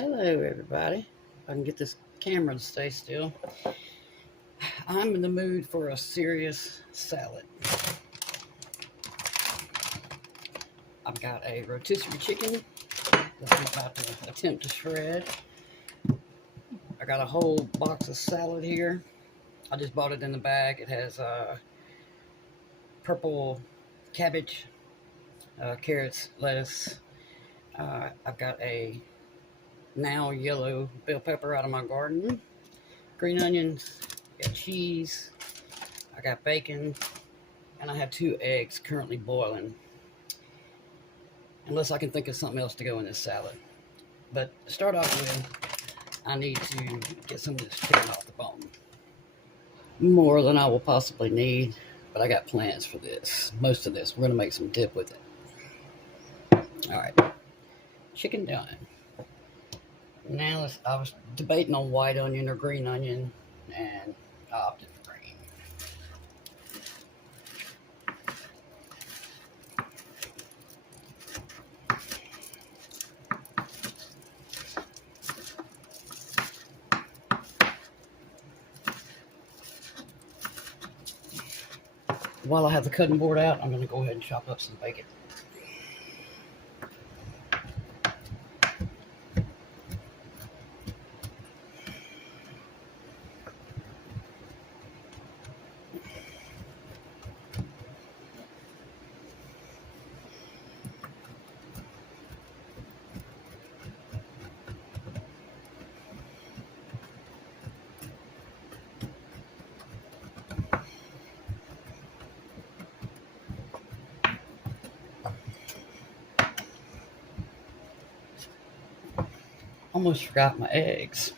Hello, everybody. If I can get this camera to stay still. I'm in the mood for a serious salad. I've got a rotisserie chicken that I'm about to attempt to shred. I got a whole box of salad here. I just bought it in the bag. It has purple cabbage, carrots, lettuce. I've got a now yellow bell pepper out of my garden, green onions, got cheese, I got bacon, and I have 2 eggs currently boiling. Unless I can think of something else to go in this salad. But to start off with, I need to get some of this chicken off the bone. More than I will possibly need, but I got plans for this. Most of this, we're going to make some dip with it. Alright, chicken done. Now, I was debating on white onion or green onion, and I opted for green. While I have the cutting board out, I'm going to go ahead and chop up some bacon. Almost forgot my eggs.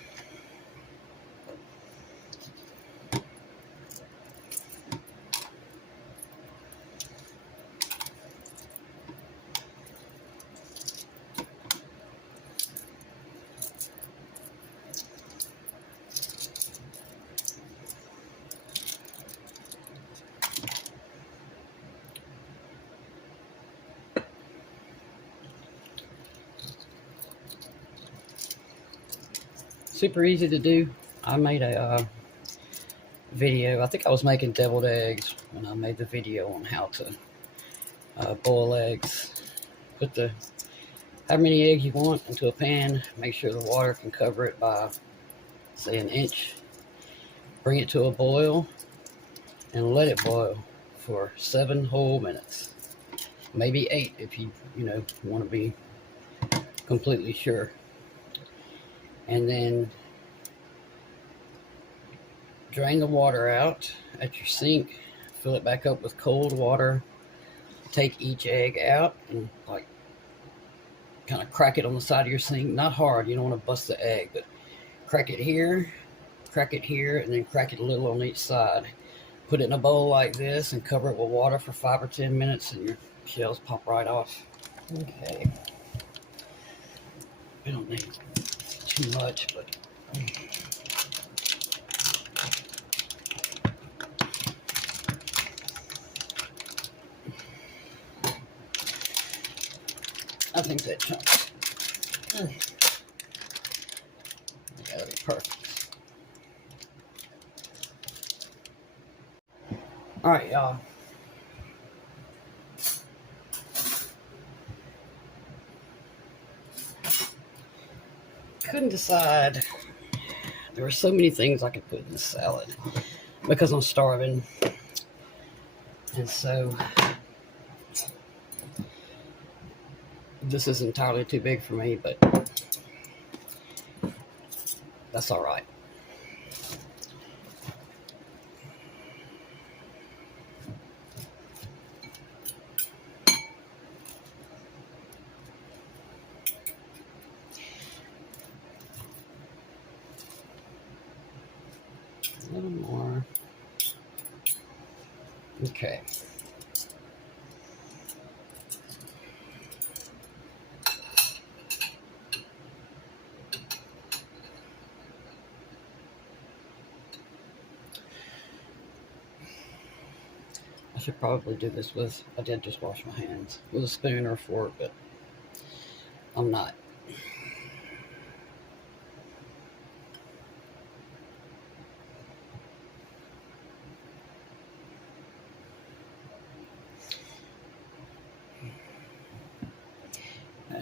Super easy to do. I made a video. I think I was making deviled eggs when I made the video on how to boil eggs. Put how many eggs you want into a pan. Make sure the water can cover it by, say, an inch. Bring it to a boil and let it boil for 7 whole minutes. Maybe 8 if you want to be completely sure. And then drain the water out at your sink, fill it back up with cold water, take each egg out and kind of crack it on the side of your sink. Not hard, you don't want to bust the egg, but crack it here, and then crack it a little on each side. Put it in a bowl like this and cover it with water for 5 or 10 minutes and your shells pop right off. Okay. We don't need too much, but I think that chunk gotta be perfect. All right, y'all. Couldn't decide. There were so many things I could put in this salad because I'm starving, and so this is entirely too big for me, but that's all right. A little more. Okay. I should probably do this with, I did just wash my hands with a spoon or a fork, but I'm not.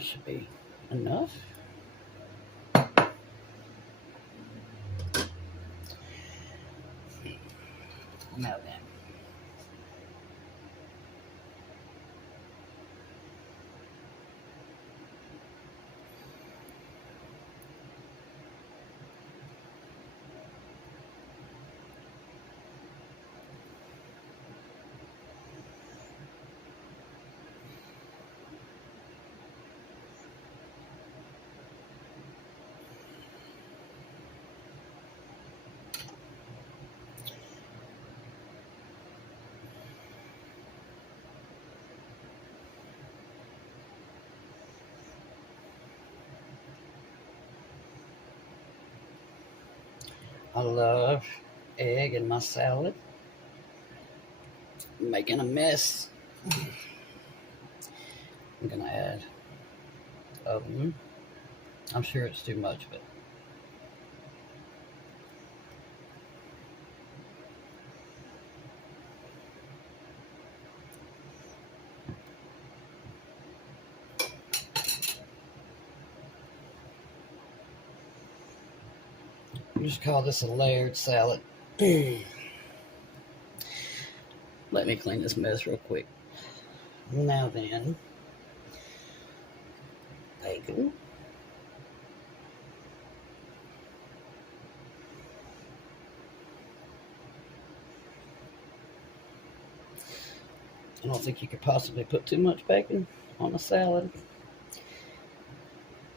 should be enough. Now then. I love egg in my salad. I'm making a mess. I'm gonna add oven. I'm sure it's too much, but we just call this a layered salad. Let me clean this mess real quick. Now then, bacon. I don't think you could possibly put too much bacon on a salad,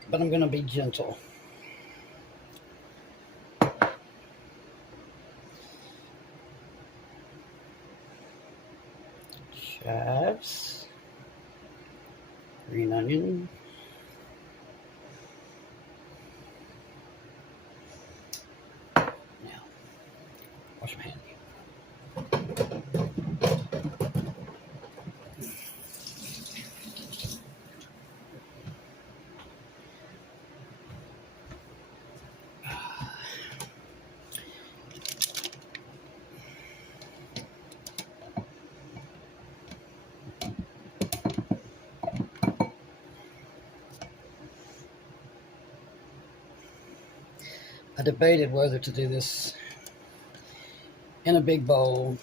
but I'm going to be gentle. Chives, green onion, now wash my hands. I debated whether to do this in a big bowl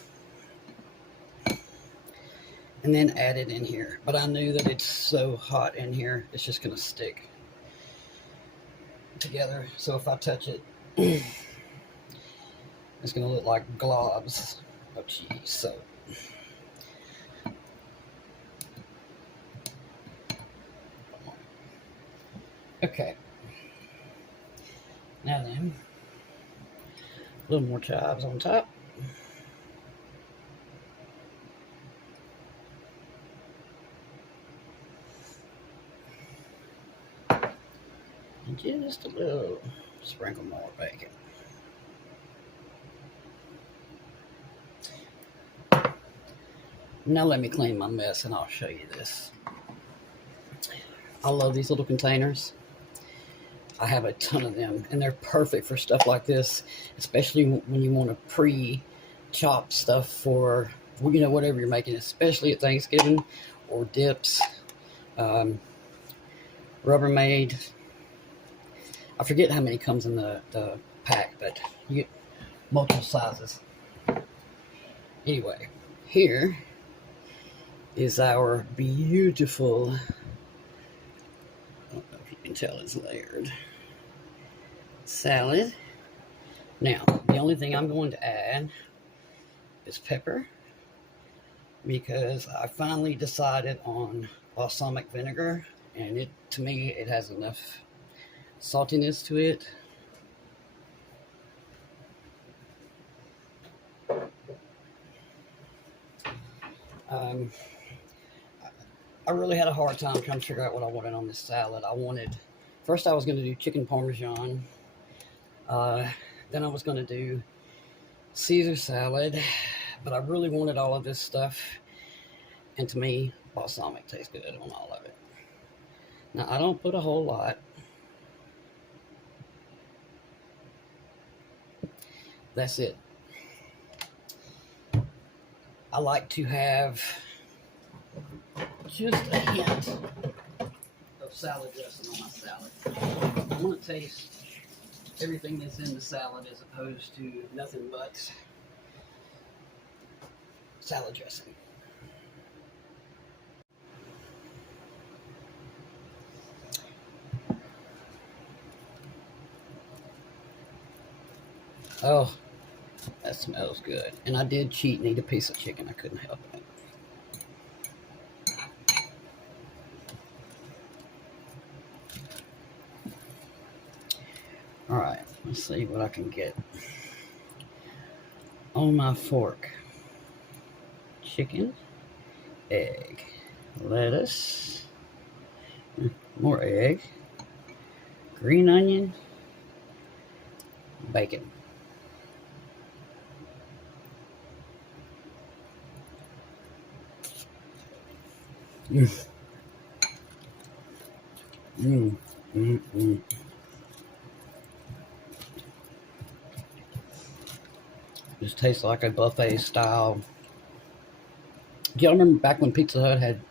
and then add it in here, but I knew that it's so hot in here, it's just going to stick together. So if I touch it, it's going to look like globs of cheese. So okay. Now then, a little more chives on top. And just a little sprinkle more bacon. Now let me clean my mess and I'll show you this. I love these little containers. I have a ton of them, and they're perfect for stuff like this, especially when you want to pre-chop stuff for, you know, whatever you're making, especially at Thanksgiving, or dips, Rubbermaid. I forget how many comes in the pack, but you get multiple sizes. Anyway, here is our beautiful, I don't know if you can tell it's layered, salad. Now, the only thing I'm going to add is pepper, because I finally decided on balsamic vinegar, and to me it has enough saltiness to it. I really had a hard time trying to figure out what I wanted on this salad. First I was going to do chicken parmesan, then I was going to do Caesar salad, but I really wanted all of this stuff, and to me, balsamic tastes good on all of it. Now, I don't put a whole lot. That's it. I like to have just a hint of of salad dressing on my salad. I want to taste everything that's in the salad as opposed to nothing but salad dressing. Oh, that smells good. And I did cheat and eat a piece of chicken. I couldn't help it. Alright, let's see what I can get on my fork. Chicken, egg, lettuce, more egg, green onion, bacon. Mm. Mm. Mm. Mm. Just tastes like a buffet style. Do y'all remember back when Pizza Hut had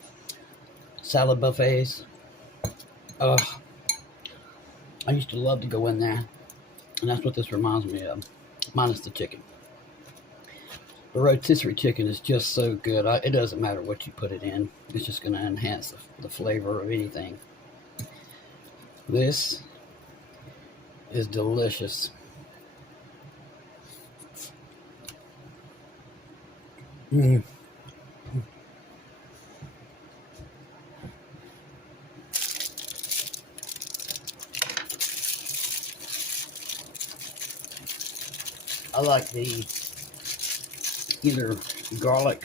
salad buffets? I used to love to go in there, and that's what this reminds me of, minus the chicken. The rotisserie chicken is just so good. It doesn't matter what you put it in. It's just going to enhance the flavor of anything. This is delicious. Mm. I like the either garlic,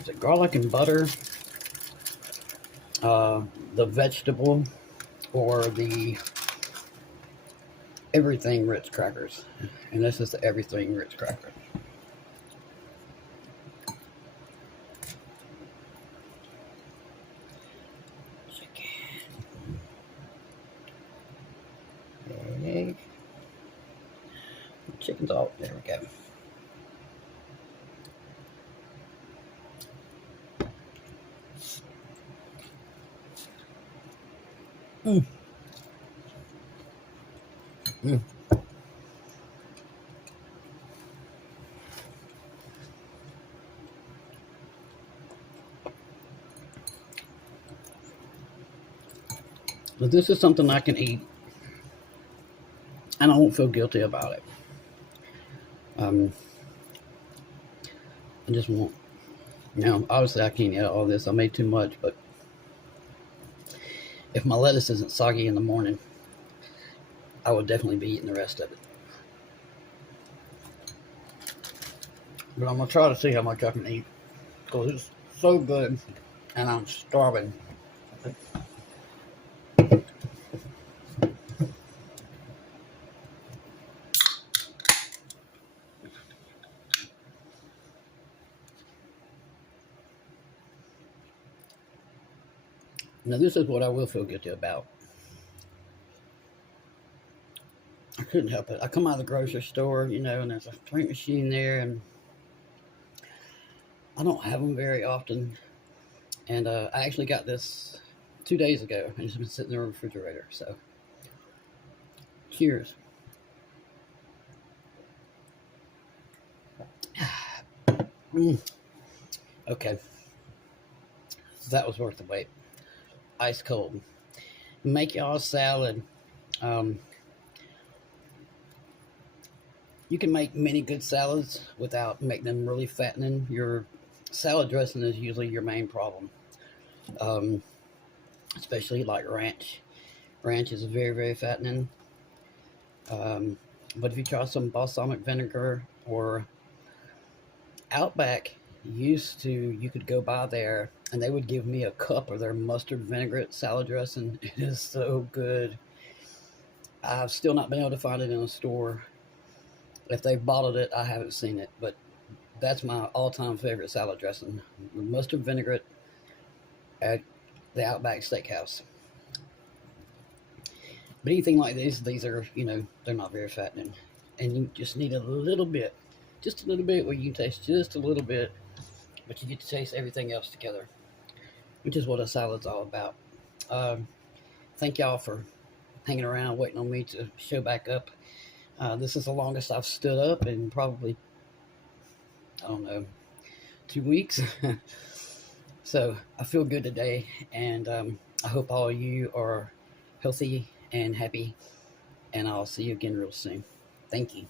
is it garlic and butter, the vegetable, or the everything Ritz crackers. And this is the everything Ritz cracker. Chicken. Egg. Chicken's all, there we go. Mm. Mm. But this is something I can eat, and I won't feel guilty about it. I just won't. Obviously I can't eat all this. I made too much, but if my lettuce isn't soggy in the morning, I will definitely be eating the rest of it. But I'm going to try to see how much I can eat, because it's so good, and I'm starving. Now this is what I will feel guilty about. I couldn't help it. I come out of the grocery store, and there's a drink machine there, and I don't have them very often. And I actually got this 2 days ago, and it's been sitting in the refrigerator. So, cheers. Okay, so that was worth the wait. Ice cold. Make y'all a salad. You can make many good salads without making them really fattening. Your salad dressing is usually your main problem, especially like ranch. Ranch is very, very fattening. But if you try some balsamic vinegar or Outback you could go by there and they would give me a cup of their mustard vinaigrette salad dressing. It is so good. I've still not been able to find it in a store. If they've bottled it, I haven't seen it, but that's my all-time favorite salad dressing. The mustard vinaigrette at the Outback Steakhouse. But anything like these are, they're not very fattening. And you just need a little bit, just a little bit where you can taste just a little bit, but you get to taste everything else together, which is what a salad's all about. Thank y'all for hanging around, waiting on me to show back up. This is the longest I've stood up in probably, I don't know, 2 weeks. So I feel good today, and I hope all of you are healthy and happy, and I'll see you again real soon. Thank you.